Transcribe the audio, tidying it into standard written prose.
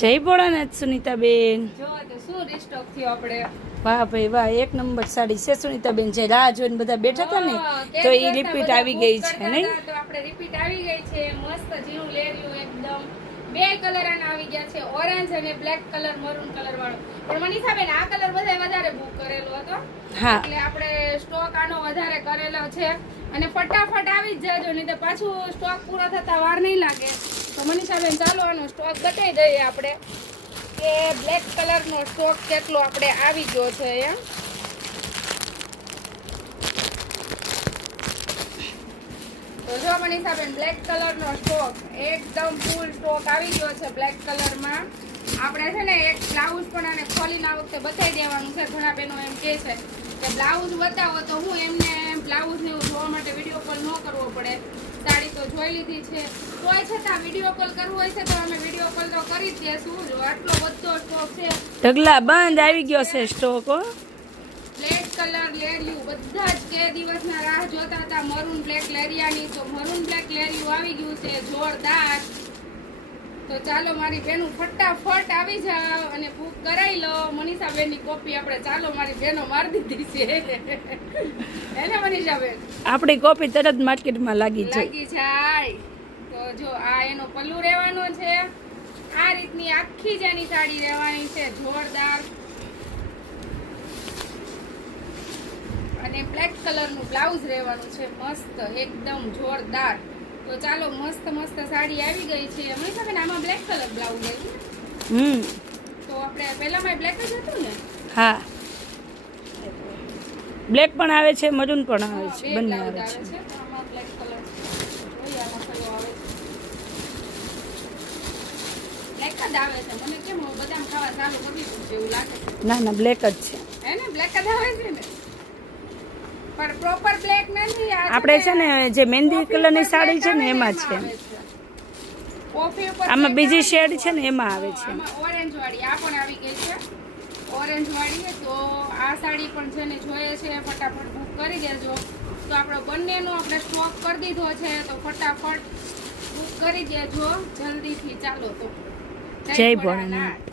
જય ભોળાનાથ સુનીતાબેન. જો તો શું રીસ્ટોક થયો આપણે. વાહ ભાઈ વાહ, એક નંબર સાડી છે સુનીતાબેન. જે રાહ જોઈને બધા બેઠા હતા ને તો એ રિપીટ આવી ગઈ છે નહીં? તો આપણે રિપીટ આવી ગઈ છે. મસ્ત ઝીણું લેરિયું એકદમ. બે કલર આના આવી ગયા છે, ઓરેન્જ અને બ્લેક કલર, મરૂન કલર વાળો. પણ મનીષાબેન આ કલર બધાય વધારે બુક કરેલો હતો. હા, એટલે આપણે સ્ટોક આનો વધારે કરેલો છે અને ફટાફટ આવી જ જાજો, નહીં તો પાછું સ્ટોક પૂરો થતા વાર નહીં લાગે. તો મનીષાબેન ચાલો આનો સ્ટોક બતાવી દઈએ આપણે કે બ્લેક કલરનો સ્ટોક કેટલો આપણે આવી ગયો છે એમ. તો જો મનીષાબેન બ્લેક કલરનો સ્ટોક એકદમ ફૂલ સ્ટોક આવી ગયો છે બ્લેક કલરમાં. આપણે છે ને એક બ્લાઉઝ પણ આને ખોલીને આ વખતે બતાવી દેવાનું છે. ઘણા બહેનો એમ કહે છે કે બ્લાઉઝ બતાવો, તો હું એમને બ્લાઉઝને એવું જોવા માટે વિડીયો કોલ ન કરવો પડે. સાડી તો જોઈ લીધી છે, તોય છતાં વિડીયો કોલ કરવો હોય છે તો અમે વિડીયો કોલ તો કરી જ દેશું. જો આટલો બધો સ્ટોક છે. ઢગલા બંધ આવી ગયો છે સ્ટોક. બ્લેક કલર લેરિયું બધા જ કે દિવસના રાહ જોતા હતા મરૂન બ્લેક લેરિયાની, તો મરૂન બ્લેક લેરિયું આવી ગયું છે જોરદાર. તો ચાલો મારી બેનું ફટાફટ આવી જાવ અને બુક કરાવી લો. મનીષાબેનની કોપી આપણે ચાલો મારી બેનો મારી દીધી છે એને મનીષાબેન આપણી કોપી તરત માર્કેટમાં લાગી જાય. તો જો આ એનો પલ્લુ રહેવાનો છે. આ રીતની આખી જ એની સાડી રહેવાની છે જોરદાર. અને બ્લેક કલરનું બ્લાઉઝ રહેવાનું છે મસ્ત એકદમ જોરદાર. તો ચાલો મસ્ત મસ્ત સાડી આવી ગઈ છે. મનીષાબેન આમાં બ્લેક કલર બ્લાઉઝ આવ્યું. તો આપણે પહેલામાં બ્લેક જ હતું ને? હા, બ્લેક પણ આવે છે, મરૂન પણ આવે છે, બંને આવે છે. આમાં બ્લેક કલર જોઈએ આમાં કયો આવે છે. બ્લેક જ આવે છે. મને કેમ બદામ ખાવા ચાલુ કરી દીધું છે એવું લાગે છે. ના ના, બ્લેક જ છે. હે ને બ્લેક જ આવે છે ને, પણ પ્રોપર બ્લેક નથી. આપણે છે ને જે મહેંદી કલરની સાડી છે ને એમાં છે. કોફી ઉપર આમાં બીજી શેડ છે ને એમાં આવે છે. આમાં ઓરેન્જ વાળી આ પણ આવી ગઈ છે, ઓરેન્જ વાળી. તો આ સાડી પણ છે ને જોઈએ છે, ફટાફટ બુક કરી દેજો. તો આપણો બંનેનો આપણે સ્ટોક કરી દીધો છે, તો ફટાફટ બુક કરી દેજો જલ્દીથી. ચાલો તો જય ભોળાનાથ.